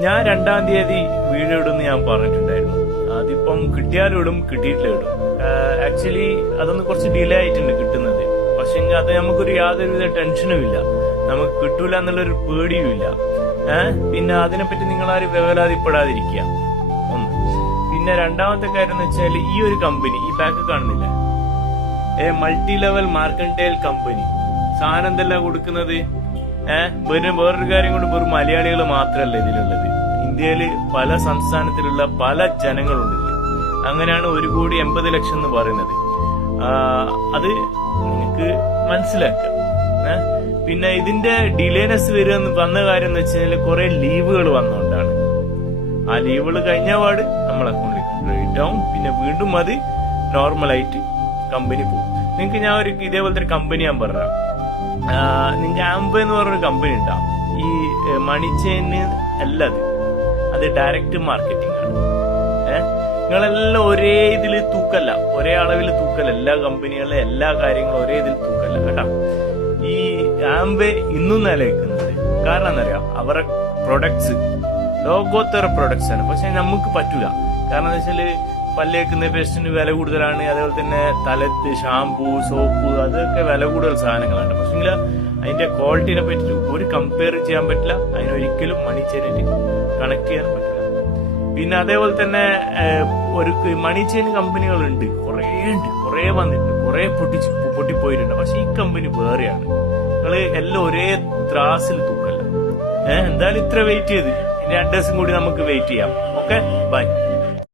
ഞാൻ 2-ാം തീയതി വീഡിയോ ഇടുമെന്ന് ഞാൻ പറഞ്ഞിട്ടുണ്ടായിരുന്നു. അതിപ്പം കിട്ടിയാലും ഇടും, കിട്ടിയിട്ടില്ല ഇടും. ആക്ച്വലി അതൊന്ന് കുറച്ച് ഡിലേ ആയിട്ടുണ്ട് കിട്ടുന്നത്. പക്ഷെ അത് നമുക്കൊരു യാതൊരുവിധ ടെൻഷനും ഇല്ല, നമുക്ക് കിട്ടൂല എന്നുള്ളൊരു പേടിയും ഇല്ല. പിന്നെ അതിനെപ്പറ്റി നിങ്ങളാരും വേവലാതിപ്പെടാതിരിക്കുക ഒന്ന്. പിന്നെ രണ്ടാമത്തെ കാര്യം എന്ന് വെച്ചാൽ ഈ ഒരു കമ്പനി, ഈ ബാക്ക് കാണുന്നില്ല, മൾട്ടി ലെവൽ മാർക്കൻടൈൽ കമ്പനി സാധനം എന്തെല്ലാം കൊടുക്കുന്നത്. വേറൊരു കാര്യം കൊണ്ട് വെറും മലയാളികൾ മാത്രമല്ല ഇതിലുള്ളത്. ഇന്ത്യയില് പല സംസ്ഥാനത്തിലുള്ള പല ജനങ്ങളുണ്ട് ഇതിൽ. അങ്ങനെയാണ് 1,80,00,000 എന്ന് പറയുന്നത്. അത് നിങ്ങൾക്ക് മനസ്സിലാക്കാം. പിന്നെ ഇതിന്റെ ഡിലേനെസ് വന്ന കാര്യം എന്ന് വെച്ചാൽ കുറെ ലീവുകൾ വന്നുകൊണ്ടാണ്. ആ ലീവുകൾ കഴിഞ്ഞ പാട് നമ്മൾ അക്കൗണ്ടിൽ ക്രെഡിറ്റ് ആവും. പിന്നെ വീണ്ടും അത് നോർമലായിട്ട് കമ്പനി പോകും. നിങ്ങൾക്ക് ഞാൻ ഇതേപോലത്തെ ഒരു കമ്പനി ഞാൻ പറഞ്ഞ, നിങ്ങൾക്ക് ആംബോ എന്ന് പറഞ്ഞൊരു കമ്പനി ഉണ്ടാവും. ഈ മണി ചെയിന് അല്ല, അത് ഡയറക്റ്റ് മാർക്കറ്റിംഗ് ആണ്. നിങ്ങളെല്ലാം ഒരേ ഇതിൽ തൂക്കല്ല, ഒരേ അളവിൽ തൂക്കല്ല. എല്ലാ കമ്പനികളിലെ എല്ലാ കാര്യങ്ങളും ഒരേ ഇതിൽ തൂക്കല്ല കേട്ടാ. ഈ ആംബേ ഇന്നും നിലനിൽക്കുന്നത് കാരണം എന്നറിയാം, അവരുടെ പ്രൊഡക്ട്സ് ലോകോത്തര പ്രൊഡക്ട്സ് ആണ്. പക്ഷെ നമുക്ക് പറ്റൂല. കാരണം എന്താ വെച്ചാല് പല്ലേക്കുന്ന പേസ്റ്റിന് വില കൂടുതലാണ്. അതേപോലെ തന്നെ തലത്ത് ഷാമ്പൂ, സോപ്പ്, അതൊക്കെ വില കൂടുതൽ സാധനങ്ങളാണ്. പക്ഷെങ്കിൽ അതിന്റെ ക്വാളിറ്റിനെ പറ്റി ഒരു കമ്പയർ ചെയ്യാൻ പറ്റില്ല. അതിനൊരിക്കലും മണി ചെയിനിൽ കണക്ട് ചെയ്യാൻ പറ്റില്ല. പിന്നെ അതേപോലെ തന്നെ ഒരു മണി ചെയിൻ കമ്പനികളുണ്ട്, കുറേ വന്നിട്ടുണ്ട്, കുറേ പൊട്ടിപ്പോയിട്ടുണ്ട്. പക്ഷെ ഈ കമ്പനി വേറെയാണ്. നിങ്ങൾ എല്ലാം ഒരേ ത്രാസിൽ തൂക്കല്ല. എന്തായാലും ഇത്ര വെയിറ്റ് ചെയ്ത് 2 ദിവസം കൂടി നമുക്ക് വെയിറ്റ് ചെയ്യാം. Okay, by.